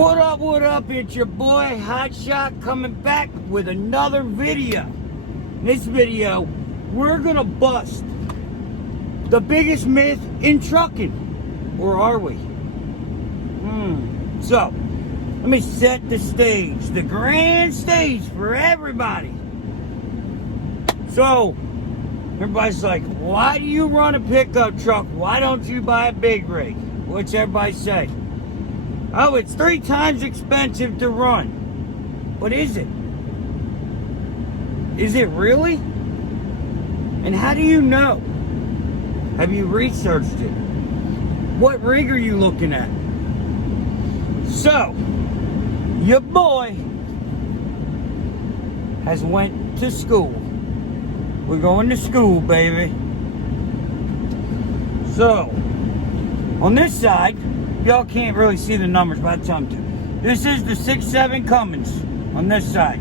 What up, what up? It's your boy Hotshot coming back with another video. In this video, we're gonna bust the biggest myth in trucking. Or are we? So, let me set the stage, the grand stage for everybody. So, everybody's like, why do you run a pickup truck? Why don't you buy a big rig? What's everybody say? Oh, it's 3 times expensive to run. But is it? Is it really? And how do you know? Have you researched it? What rig are you looking at? So, your boy has went to school. We're going to school, baby. So, on this side, y'all can't really see the numbers, but I tell them to. This is the 6.7 Cummins on this side.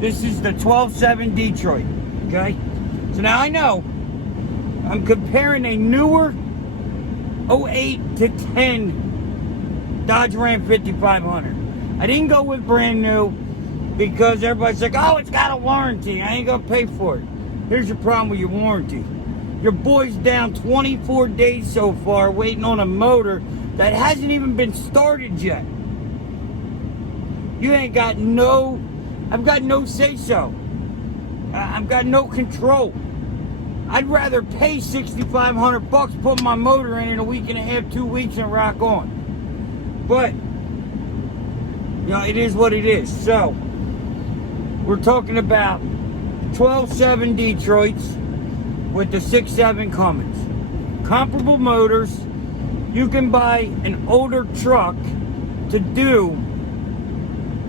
This is the 12.7 Detroit, okay? So now I know I'm comparing a newer 08 to 10 Dodge Ram 5500. I didn't go with brand new because everybody's like, oh, it's got a warranty. I ain't gonna pay for it. Here's your problem with your warranty. Your boy's down 24 days so far waiting on a motor that hasn't even been started yet. You ain't got no, I've got no say-so. I've got no control. I'd rather pay $6,500, put my motor in a week and a half, 2 weeks, and rock on. But, you know, it is what it is. So, we're talking about 12.7 Detroits with the 6.7 Cummins. Comparable motors. You can buy an older truck to do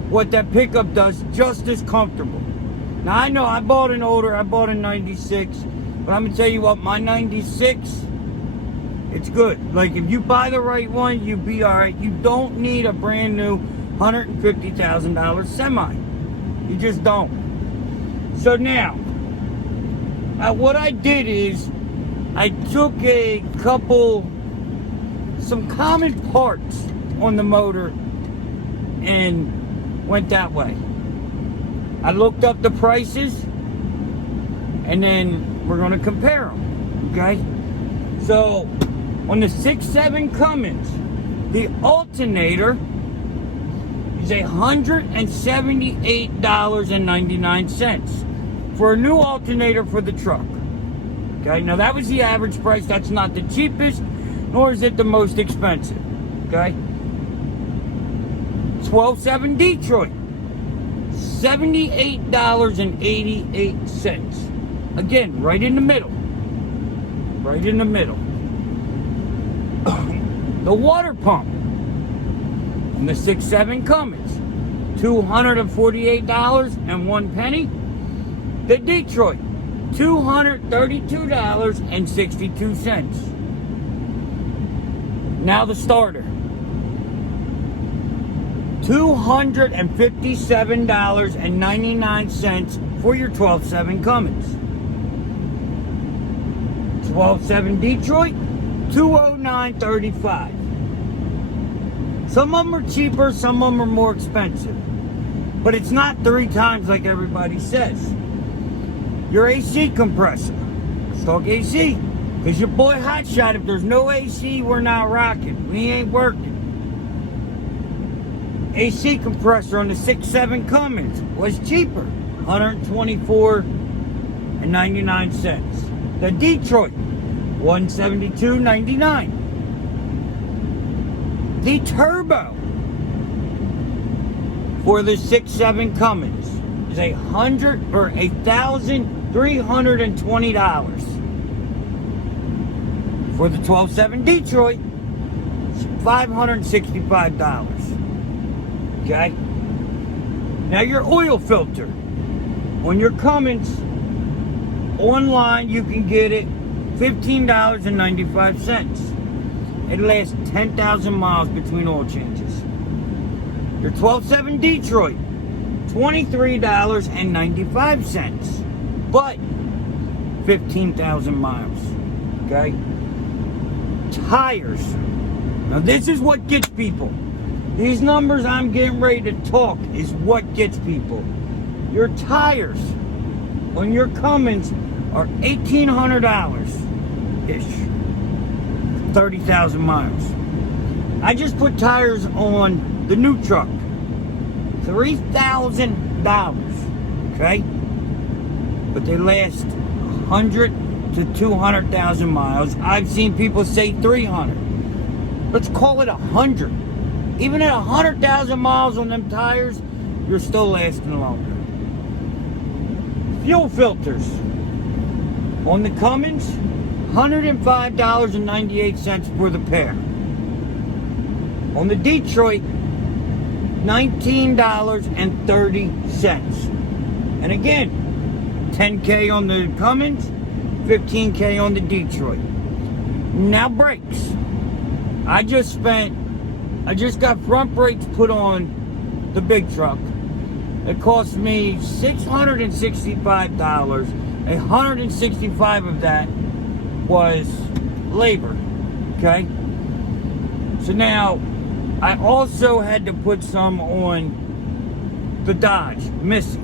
what that pickup does just as comfortable. Now I know I bought a 96, but I'm gonna tell you what, my 96, it's good. Like if you buy the right one, you'll be all right. You don't need a brand new $150,000 semi. You just don't. So now, what I did is I took some common parts on the motor and went that way. I looked up the prices and then we're going to compare them, okay? So on the 6.7 Cummins, the alternator is $178.99 for a new alternator for the truck. Okay, now that was the average price. That's not the cheapest, nor is it the most expensive. Okay, 12.7 Detroit, $78.88. Again, right in the middle. Right in the middle. The water pump on the 6.7 Cummins, $248.01. The Detroit, $232.62. Now the starter, $257.99 for your 12.7 Cummins. 12.7 Detroit, $209.35. Some of them are cheaper, some of them are more expensive. But it's not 3 times like everybody says. Your AC compressor. Let's talk AC. Because your boy Hotshot, if there's no AC, we're not rocking. We ain't working. AC compressor on the 6.7 Cummins was cheaper. $124.99. The Detroit, $172.99. The turbo for the 6.7 Cummins is $1,320. For the 12.7 Detroit, it's $565. Okay? Now your oil filter on your Cummins, online you can get it $15.95. It lasts 10,000 miles between oil changes. Your 12.7 Detroit, $23.95, but 15,000 miles. Okay? Tires. Now this is what gets people. These numbers I'm getting ready to talk is what gets people. Your tires on your Cummins are $1,800-ish. 30,000 miles. I just put tires on the new truck. $3,000. Okay? But they last 100 to 200,000 miles. I've seen people say 300. Let's call it 100. Even at 100,000 miles on them tires, you're still lasting longer. Fuel filters on the Cummins, $105.98 for the pair. On the Detroit, $19.30. And again, $10K on the Cummins, $15K on the Detroit. Now brakes. I just got front brakes put on the big truck. It cost me $665. $165 of that was labor. Okay? So now, I also had to put some on the Dodge Missy.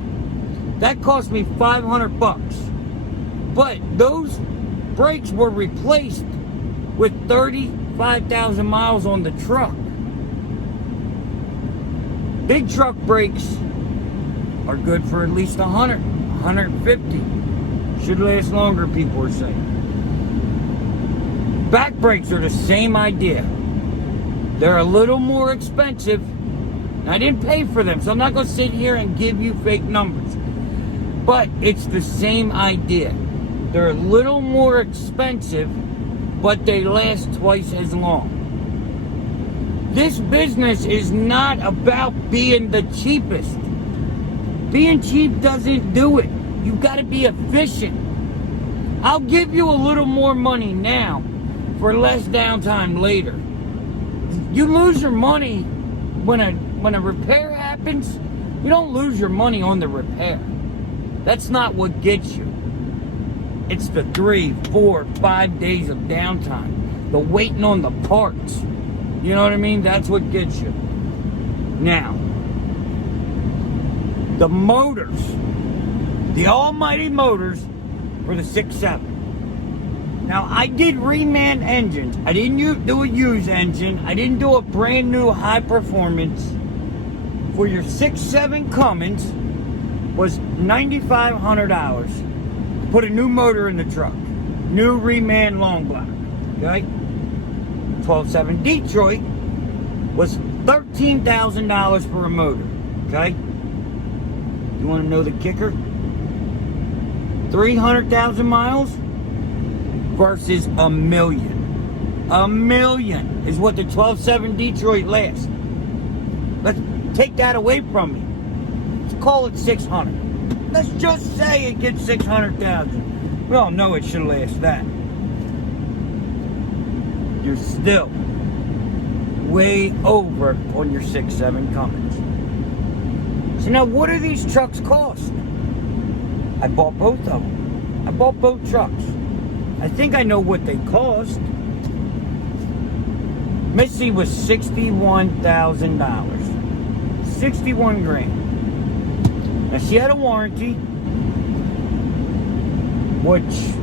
That cost me $500. But those brakes were replaced with 35,000 miles on the truck. Big truck brakes are good for at least 100, 150. Should last longer, people are saying. Back brakes are the same idea. They're a little more expensive. I didn't pay for them, so I'm not going to sit here and give you fake numbers. But it's the same idea. They're a little more expensive, but they last twice as long. This business is not about being the cheapest. Being cheap doesn't do it. You've got to be efficient. I'll give you a little more money now for less downtime later. You lose your money when a repair happens. You don't lose your money on the repair. That's not what gets you. It's the 3, 4, 5 days of downtime. The waiting on the parts. You know what I mean? That's what gets you. Now, the motors, the almighty motors for the 6.7. Now, I did reman engines. I didn't do a used engine. I didn't do a brand new high performance. For your 6.7 Cummins was $9,500. Put a new motor in the truck. New reman long block. Okay? 12.7 Detroit was $13,000 for a motor. Okay? You want to know the kicker? 300,000 miles versus a million. A million is what the 12.7 Detroit lasts. Let's take that away from me. Let's call it 600. Let's just say it gets 600,000. We all know it should last that. You're still way over on your 6.7 Cummins. So now, what do these trucks cost? I bought both of them. I bought both trucks. I think I know what they cost. Missy was $61,000. 61 grand. Now, she had a warranty, which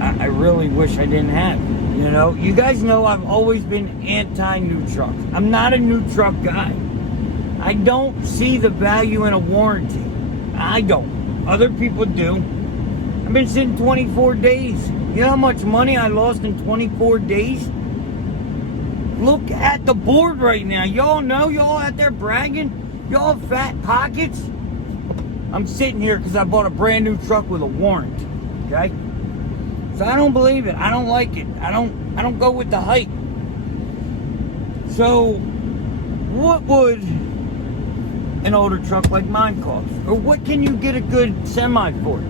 I really wish I didn't have. You know, you guys know I've always been anti-new trucks. I'm not a new truck guy. I don't see the value in a warranty. I don't. Other people do. I've been sitting 24 days. You know how much money I lost in 24 days? Look at the board right now. Y'all know, y'all out there bragging. Y'all have fat pockets. I'm sitting here because I bought a brand new truck with a warranty. Okay? So I don't believe it. I don't like it. I don't go with the hype. So what would an older truck like mine cost? Or what can you get a good semi for?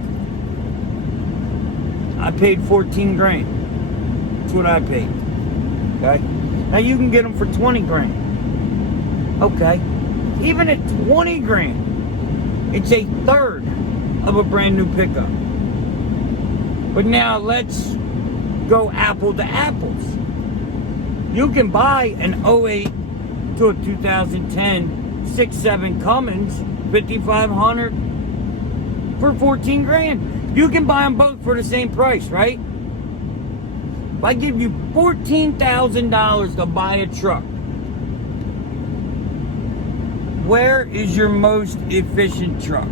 I paid 14 grand. That's what I paid. Okay? Now you can get them for 20 grand. Okay. Even at 20 grand, it's a third of a brand new pickup. But now let's go apple to apples. You can buy an 08 to a 2010 6.7 Cummins 5500 for 14 grand. You can buy them both for the same price, right? If I give you $14,000 to buy a truck, where is your most efficient truck?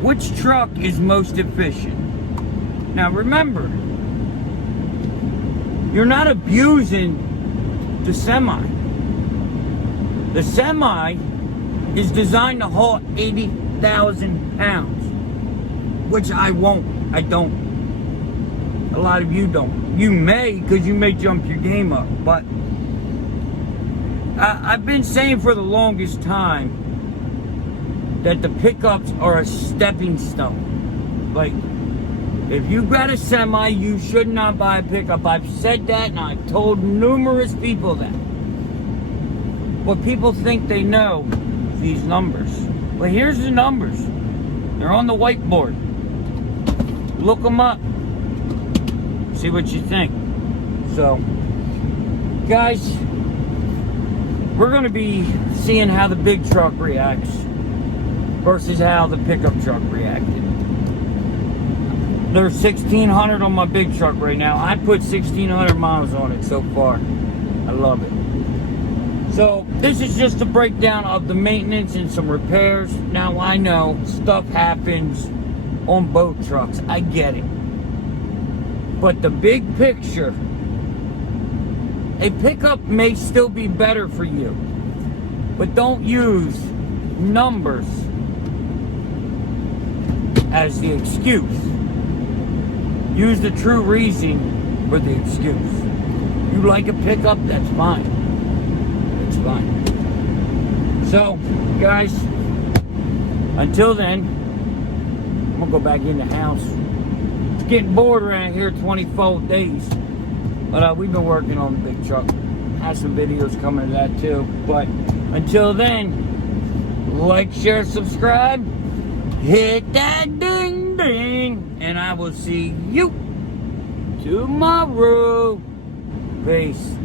Which truck is most efficient? Now remember, you're not abusing the semi. The semi is designed to haul 80,000 pounds, which I won't. I don't. A lot of you don't. You may, because you may jump your game up, but I've been saying for the longest time that the pickups are a stepping stone. Like, if you've got a semi, you should not buy a pickup. I've said that, and I've told numerous people that. What people think they know, these numbers. Well, here's the numbers. They're on the whiteboard. Look them up. See what you think. So, guys, we're going to be seeing how the big truck reacts versus how the pickup truck reacted. There's 1,600 on my big truck right now. I put 1,600 miles on it so far. I love it. So this is just a breakdown of the maintenance and some repairs. Now I know stuff happens on both trucks. I get it. But the big picture, a pickup may still be better for you. But don't use numbers as the excuse. Use the true reason for the excuse. You like a pickup, that's fine. It's fine. So, guys, until then, I'm gonna go back in the house. It's getting bored around here 24 days. But we've been working on the big truck. Have some videos coming to that too. But until then, like, share, subscribe. Hit that ding ding. And I will see you tomorrow. Peace.